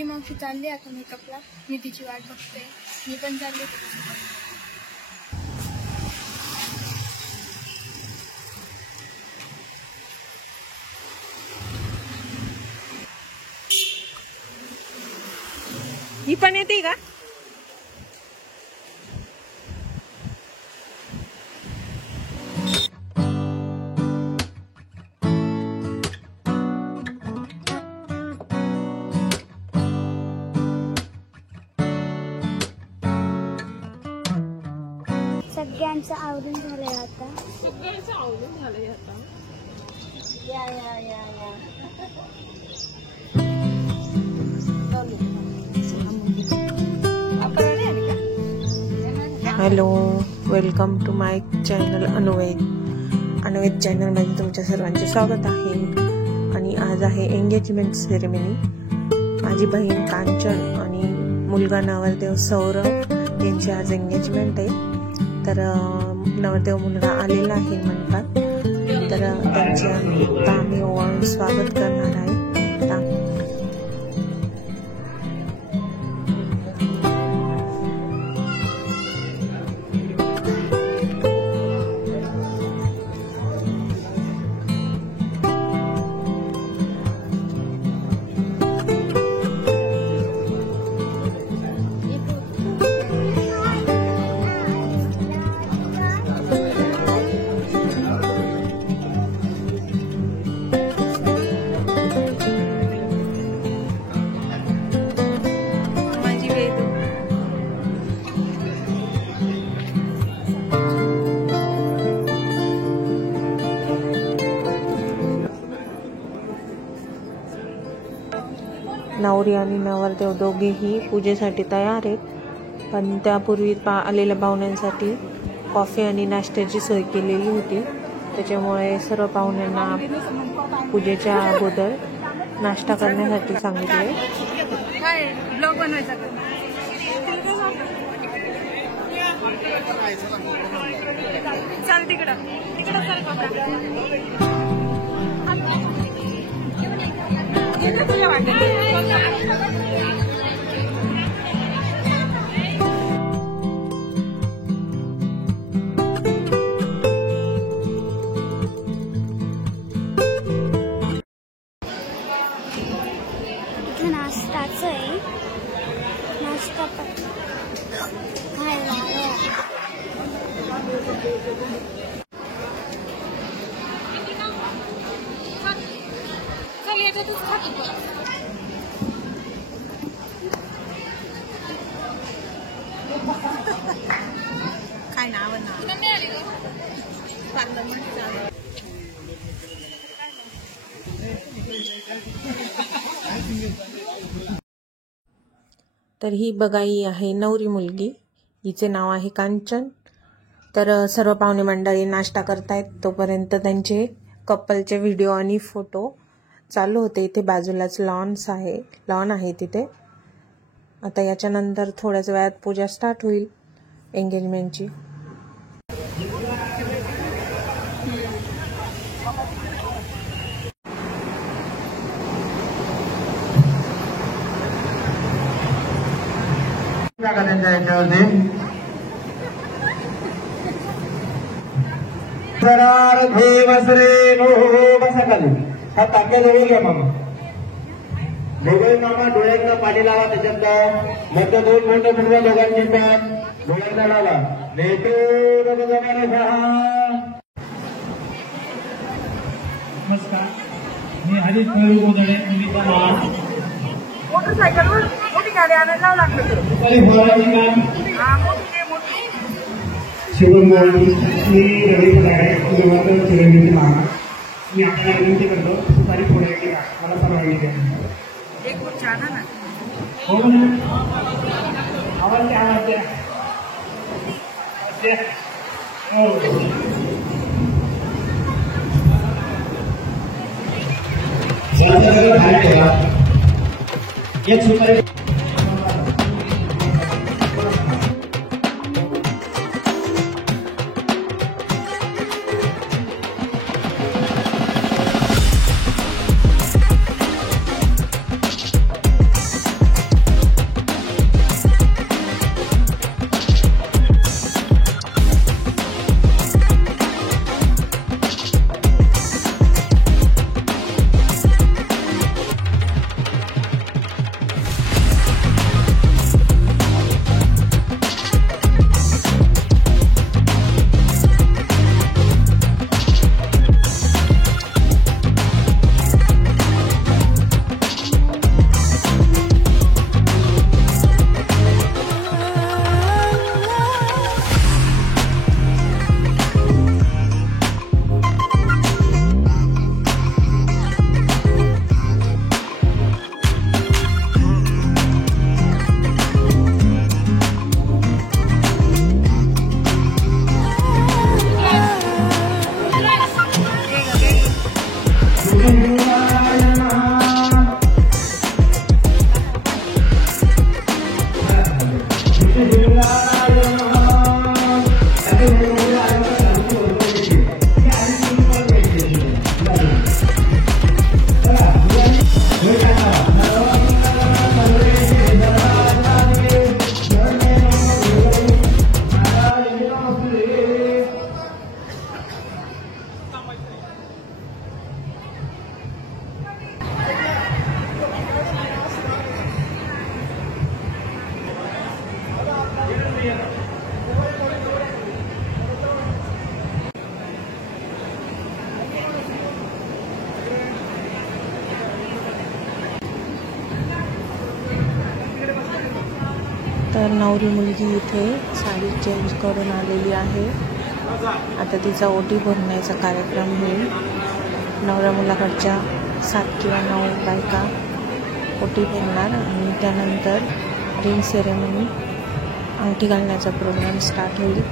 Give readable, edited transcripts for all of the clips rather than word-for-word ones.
दीदी मावशी चालली आता मेकअपला, मी तिची वाट बघते, मी पण चालले. ही पण येते का? सगळ्यांचं आवरून झालंय आता. सगळ्यांचं आवरून झालंय आता. या या या या. Hello, welcome to my channel अनवेद चॅनलमध्ये तुमच्या सर्वांचे स्वागत आहे. आणि आज आहे एंगेजमेंट सेरेमनी. माझी बहीण कांचन आणि मुलगा नवरदेव सौरभ यांची आज एंगेजमेंट आहे. तर नवरदेव मुलगा आलेला आहे मंडपात, तर त्यांचे आम्ही ओवाळून स्वागत करणार आहे. नवरी आणि नवरदेव दोघेही पूजेसाठी तयार आहेत, पण त्यापूर्वी आलेल्या पाहुण्यांसाठी कॉफी आणि नाश्त्याची सोय केलेली होती. त्याच्यामुळे सर्व पाहुण्यांना पूजेच्या अगोदर नाश्ता करण्यासाठी सांगितले. चाल तिकडं नाश्ताच आहे. नाश्ता काय नाव तर ही बघा, ही आहे नवरी मुलगी, हिचे नाव आहे कांचन. तर सर्व पाहुणे मंडळी नाश्ता करतायत, तोपर्यंत त्यांचे कपलचे व्हिडिओ आणि फोटो चालू होते. इथे बाजूलाच लॉन आहे तिथे. आता याच्यानंतर थोड्याच वेळात पूजा स्टार्ट होईल एंगेजमेंटची. त्यांच्या याच्यावरती सरार भीमश्री बसा खाली. हा तांब्या जवळ घ्या मामा. दोघे मामा डोळ्यांना पाणी लावा. त्याच्यात मध्य दोन मोठे मुलगा दोघांची पण डोळ्यांना लावा. नमस्कार, मी हरीश गोदडे. मोटरसायकलवर मोठी गाडी आणायला लागलं तर मी रवी पदारे चिरंजीवी मामा. मी आपल्याला विनंती करतो, सुपारी फोडायची का मला परवानगी द्या. एक खूप छान ना. हो ना, आवाज द्या. हो एक सुपारी. तर नवरी मुलगी इथे साडी चेंज करून आलेली आहे. आता तिचा ओटी भरण्याचा कार्यक्रम होईल. नवऱ्या मुलाकडच्या 7 किंवा 9 बायका ओटी भरणार आणि त्यानंतर रिंग सेरेमनी, अंगठी घालण्याचा प्रोग्राम स्टार्ट होईल.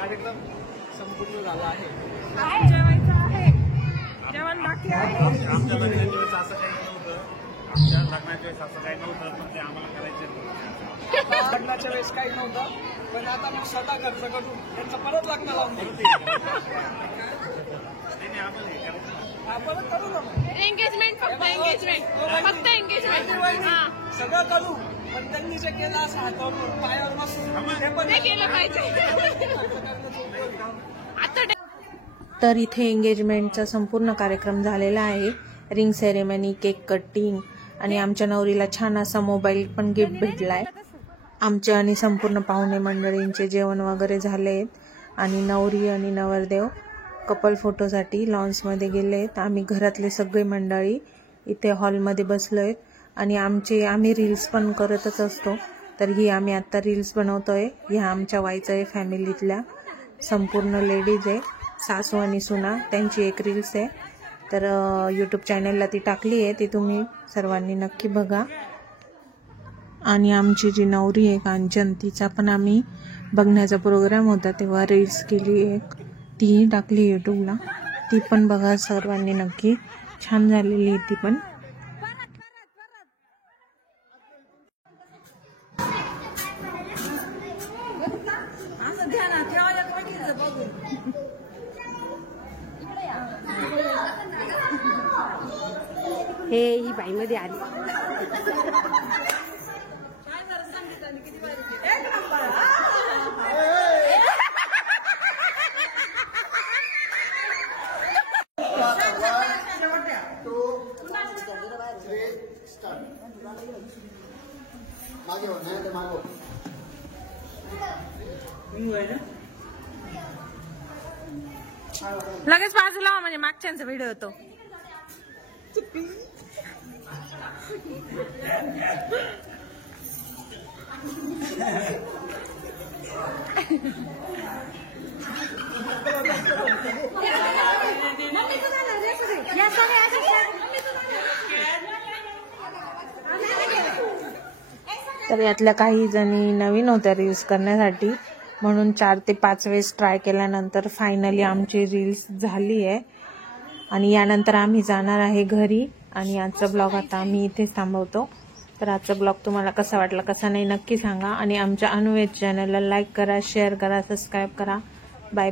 कार्यक्रम संपूर्ण झाला आहे. जेवायचं आहे, जेवण बाकी आहे. आमच्या लग्नाच्या वेळेस असं काही नव्हतं. आमच्या लग्नाच्या वेळेस असं काही नव्हतं, पण ते आम्हाला करायचं. लग्नाच्या वेळेस काही नव्हतं, पण आता मी स्वतः खर्च करून त्यांचं परत लग्न लावून देऊ. आपण करू ना एंगेजमेंट, फक्त एंगेजमेंट, फक्त एंगेजमेंट. सगळं करू, पण त्यांनी जे केलं असं हातावर पायावर नसून ते पण ते केलं पाहिजे. आता तर इथे एंगेजमेंटचा संपूर्ण कार्यक्रम झालेला आहे. रिंग सेरेमनी, केक कटिंग आणि आमच्या नवरीला छान असा मोबाईल पण गिफ्ट भेटलाय. आमचे आणि संपूर्ण पाहुणे मंडळींचे जेवण वगैरे झालेत आणि नवरी आणि नवरदेव कपल फोटोसाठी लॉन्समध्ये गेलेत. आम्ही घरातले सगळे मंडळी इथे हॉलमध्ये बसलोय आणि आम्ही रील्स पण करतच असतो. तर ही आम्ही आत्ता रील्स बनवतोय. ह्या आमच्या वाईचं फॅमिलीतल्या संपूर्ण लेडीज आहे, सासू आणि सुना, त्यांची एक रील्स आहे. तर यूट्यूब चॅनलला ती टाकली आहे, ती तुम्ही सर्वांनी नक्की बघा. आणि आमची जी नवरी आहे कांचन, तिचा पण आम्ही बघण्याचा प्रोग्राम होता तेव्हा रील्स केली एक, तीही टाकली यूट्यूबला, ती पण बघा सर्वांनी नक्की. छान झालेली ती पण. हे ही बाई मध्ये आली. लगेच बाजूला म्हणजे मागच्यांचा व्हिडिओ होतो. तर यातल्या काही जणी नवीन होत्या रील्स करण्यासाठी, म्हणून 4 ते 5 वेळेस ट्राय केल्यानंतर फायनली आमची रील्स झाली आहे. आणि यानंतर आम्ही जाणार आहे घरी आणि आजचा ब्लॉग आता आम्ही इथेच थांबवतो. तर आजचा ब्लॉग तुम्हाला कसा वाटला कसा नाही नक्की सांगा आणि आमच्या अनुवेद चॅनलला लाईक करा, शेअर करा, सबस्क्राईब करा. बाय.